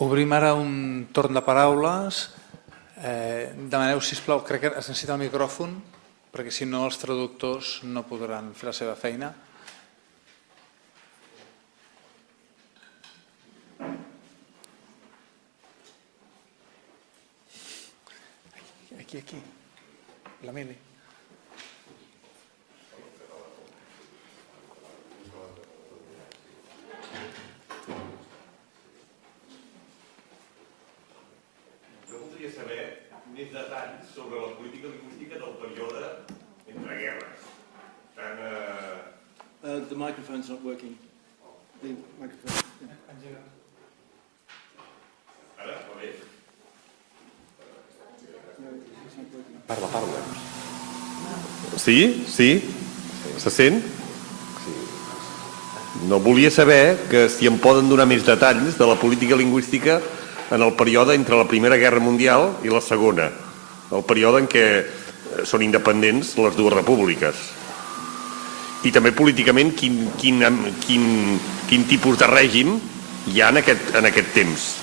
Obrim ara un torn de paraules. Demaneu, sisplau, crec que es necessita el micròfon, perquè si no els traductors no podran fer la seva feina. Aquí. La Mili. Jo voldria saber més detalls sobre la política lingüística del període entre guerres. The microphone's not working. The microphone. Yeah. Ara, va bé? Parla. Sí? Se sent? No, volia saber que si em poden donar més detalls de la política lingüística en el període entre la Primera Guerra Mundial i la Segona, el període en què són independents les dues repúbliques. I també políticament quin tipus de règim hi ha en aquest temps.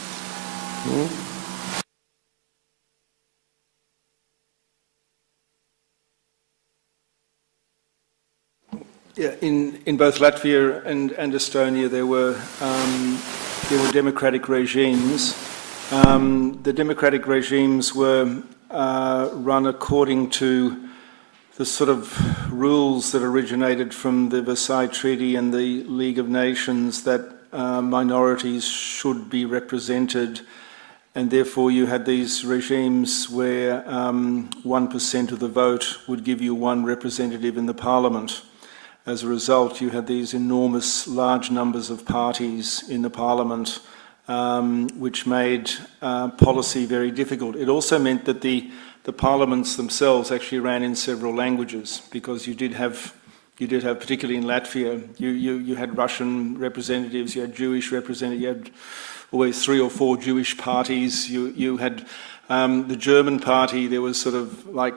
Yeah, in both Latvia and Estonia, there were democratic regimes. The democratic regimes were run according to the sort of rules that originated from the Versailles Treaty and the League of Nations, that minorities should be represented, and therefore you had these regimes where 1% of the vote would give you one representative in the parliament. As a result, you had these enormous, large numbers of parties in the parliament, which made policy very difficult. It also meant that the parliaments themselves actually ran in several languages, because you did have, particularly in Latvia, you had Russian representatives, you had Jewish representatives, you had always 3 or 4 Jewish parties. You had the German party. There was sort of like,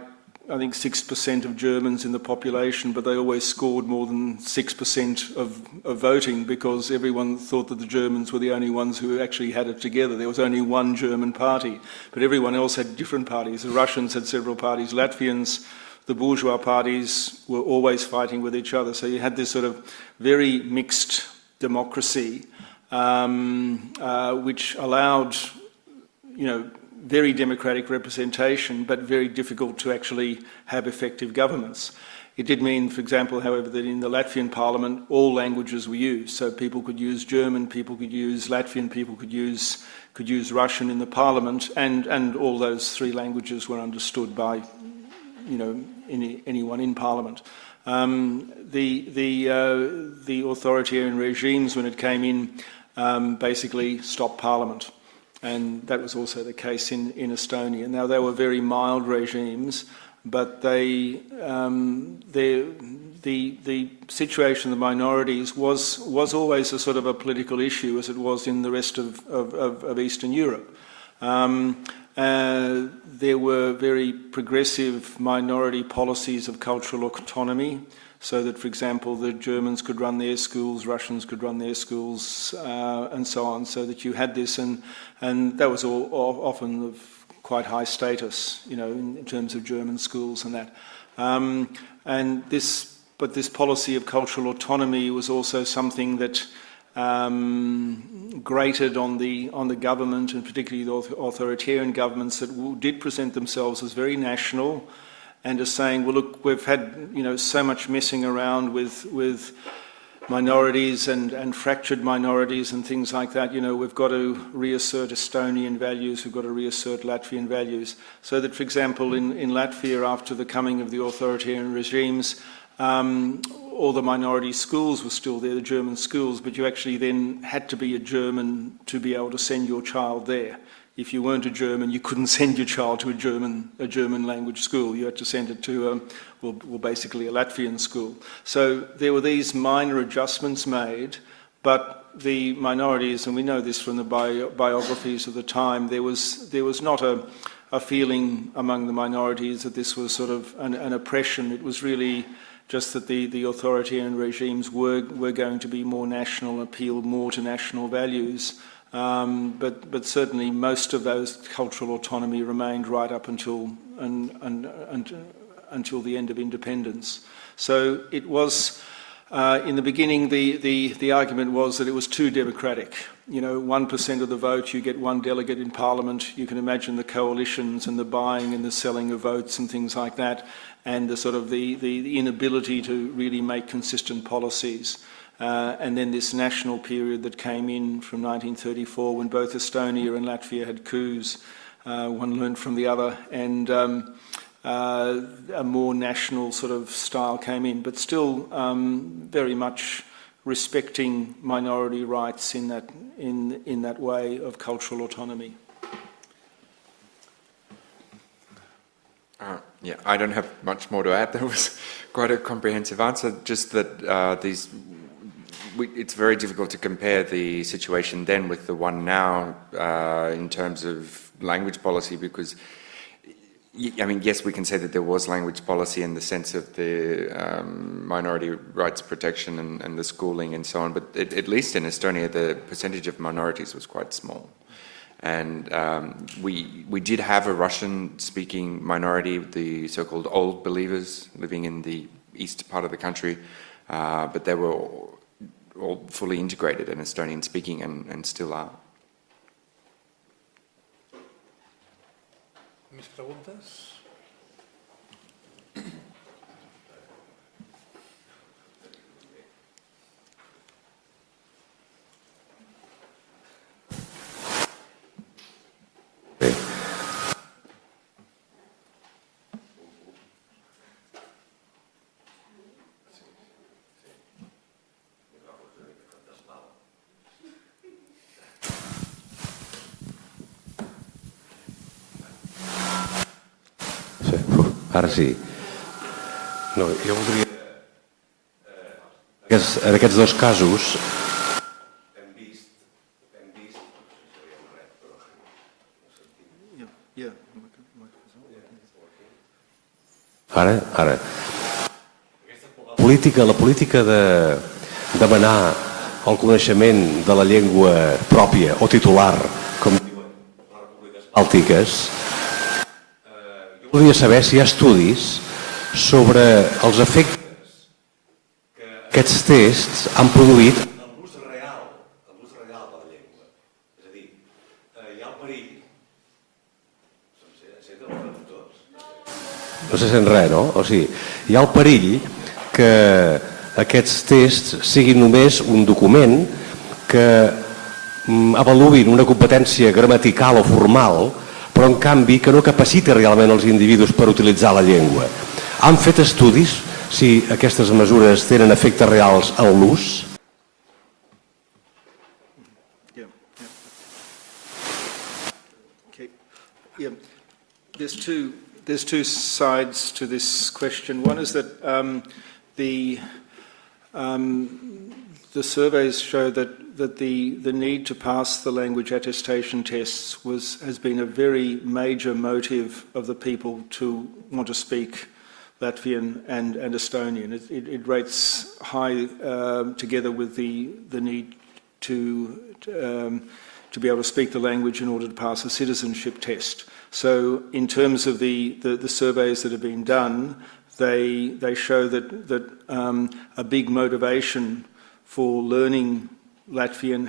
I think 6% of Germans in the population, but they always scored more than 6% of voting, because everyone thought that the Germans were the only ones who actually had it together. There was only one German party, but everyone else had different parties. The Russians had several parties. Latvians, the bourgeois parties, were always fighting with each other. So you had this sort of very mixed democracy, which allowed, very democratic representation, but very difficult to actually have effective governments. It did mean, for example, however, that in the Latvian parliament, all languages were used. So people could use German, people could use Latvian, people could use Russian in the parliament, and all those 3 languages were understood by, anyone in parliament. The authoritarian regimes, when it came in, basically stopped parliament. And that was also the case in Estonia. Now, they were very mild regimes, but the situation of the minorities was always a sort of a political issue, as it was in the rest of Eastern Europe. There were very progressive minority policies of cultural autonomy, so that, for example, the Germans could run their schools, Russians could run their schools, and so on, so that you had this, and that was all often of quite high status, in terms of German schools and that. But this policy of cultural autonomy was also something that grated on the government, and particularly the authoritarian governments that did present themselves as very national, and as saying, well, look, we've had so much messing around with minorities and fractured minorities and things like that. We've got to reassert Estonian values, we've got to reassert Latvian values. So that, for example, in Latvia, after the coming of the authoritarian regimes, all the minority schools were still there, the German schools, but you actually then had to be a German to be able to send your child there. If you weren't a German, you couldn't send your child to a German language school. You had to send it to, basically a Latvian school. So there were these minor adjustments made, but the minorities, and we know this from the biographies of the time, there was not a feeling among the minorities that this was sort of an oppression. It was really just that the authoritarian regimes were going to be more national, appealed more to national values. but certainly most of those cultural autonomy remained right up until the end of independence. So it was, in the beginning, the argument was that it was too democratic. 1% of the vote, you get one delegate in Parliament. You can imagine the coalitions and the buying and the selling of votes and things like that, and the sort of the inability to really make consistent policies. And then this national period that came in from 1934, when both Estonia and Latvia had coups, one learned from the other, and a more national sort of style came in, but still very much respecting minority rights in that way of cultural autonomy. Yeah, I don't have much more to add. That was quite a comprehensive answer. Just that it's very difficult to compare the situation then with the one now in terms of language policy, because I mean, yes, we can say that there was language policy in the sense of the minority rights protection and the schooling and so on, but at least in Estonia, the percentage of minorities was quite small. And we did have a Russian-speaking minority, the so-called old believers, living in the east part of the country, but they were all fully integrated in Estonian-speaking and still are. Més preguntes? Ara sí. No, jo voldria... En aquests dos casos hem vist... Ara. La política de demanar el coneixement de la llengua pròpia o titular, com diuen les repúbliques bàltiques, voldria saber si hi ha estudis sobre els efectes que aquests tests han produït en l'ús real de la llengua. És a dir, hi ha el perill... No se sent res, no? O sigui, hi ha el perill que aquests tests siguin només un document que avaluïn una competència gramatical o formal, però en canvi que no capacita realment els individus per utilitzar la llengua. Han fet estudis si aquestes mesures tenen efectes reals en l'ús? There's two sides to this question. One is that the surveys show that the need to pass the language attestation tests has been a very major motive of the people to want to speak Latvian and Estonian. It rates high together with the need to be able to speak the language in order to pass a citizenship test. So in terms of the surveys that have been done, they show that a big motivation for learning Latvian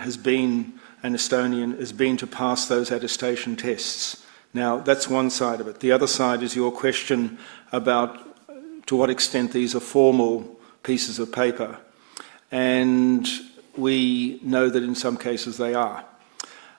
and Estonian has been to pass those attestation tests. Now, that's one side of it. The other side is your question about to what extent these are formal pieces of paper. And we know that in some cases they are.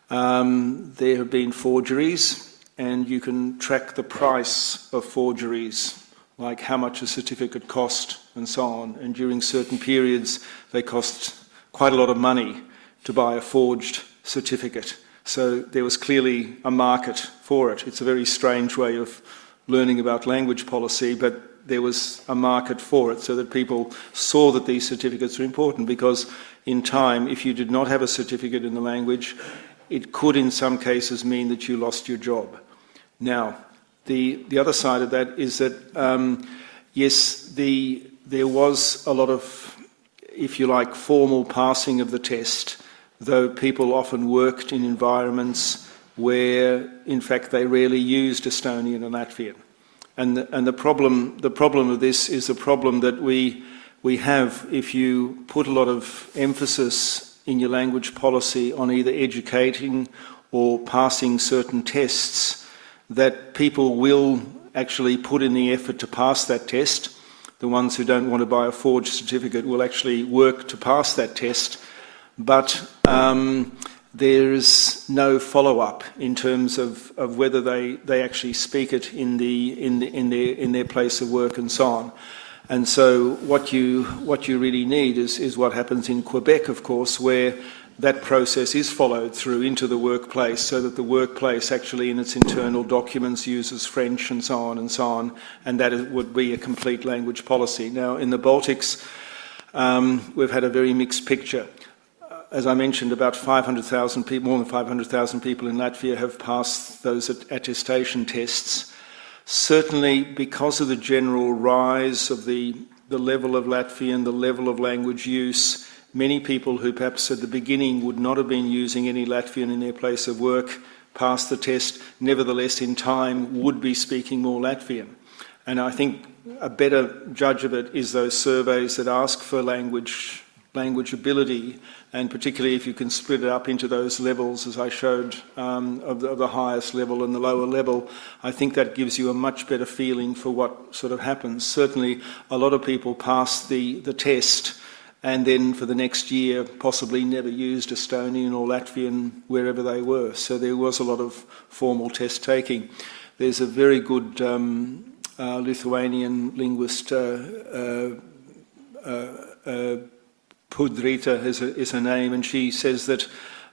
There have been forgeries, and you can track the price of forgeries, like how much a certificate cost and so on. And during certain periods, they cost quite a lot of money to buy a forged certificate. So there was clearly a market for it. It's a very strange way of learning about language policy, but there was a market for it so that people saw that these certificates were important, because in time, if you did not have a certificate in the language, it could in some cases mean that you lost your job. Now, the other side of that is that, yes, there was a lot of, if you like, formal passing of the test though people often worked in environments where, in fact, they rarely used Estonian and Latvian. And the problem of this is the problem that we have if you put a lot of emphasis in your language policy on either educating or passing certain tests, that people will actually put in the effort to pass that test. The ones who don't want to buy a forged certificate will actually work to pass that test, but there is no follow-up in terms of whether they actually speak it in their place of work and so on. And so what you really need is what happens in Quebec, of course, where that process is followed through into the workplace, so that the workplace actually in its internal documents uses French and so on, and that would be a complete language policy. Now, in the Baltics, we've had a very mixed picture. As I mentioned, about 500,000 people, more than 500,000 people in Latvia have passed those attestation tests. Certainly, because of the general rise of the level of Latvian, the level of language use, many people who perhaps at the beginning would not have been using any Latvian in their place of work passed the test, nevertheless in time would be speaking more Latvian. And I think a better judge of it is those surveys that ask for language ability, and particularly if you can split it up into those levels, as I showed, of the highest level and the lower level, I think that gives you a much better feeling for what sort of happens. Certainly, a lot of people pass the test and then for the next year possibly never used Estonian or Latvian wherever they were. So there was a lot of formal test taking. There's a very good Lithuanian linguist, Pudrita is her name, and she says that,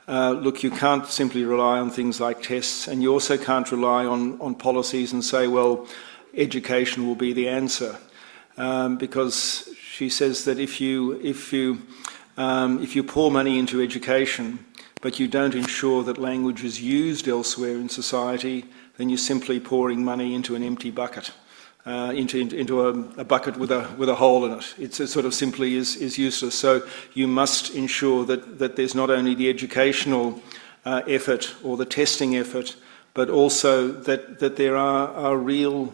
look, you can't simply rely on things like tests, and you also can't rely on policies and say, well, education will be the answer, because she says that if you pour money into education, but you don't ensure that language is used elsewhere in society, then you're simply pouring money into an empty bucket. Into a bucket with a hole in it. It sort of simply is useless. So you must ensure that there's not only the educational effort or the testing effort, but also that there are real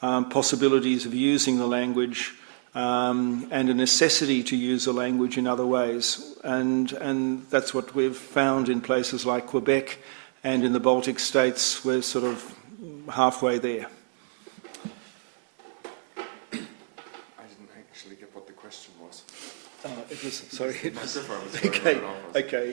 possibilities of using the language and a necessity to use the language in other ways. And that's what we've found in places like Quebec and in the Baltic states. We're sort of halfway there.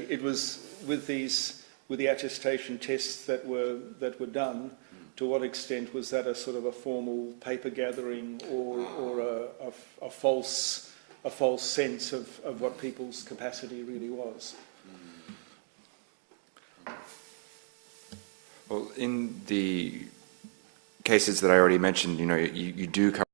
It was with the attestation tests that were done. To what extent was that a sort of a formal paper gathering or a false sense of what people's capacity really was? Well, in the cases that I already mentioned, you do come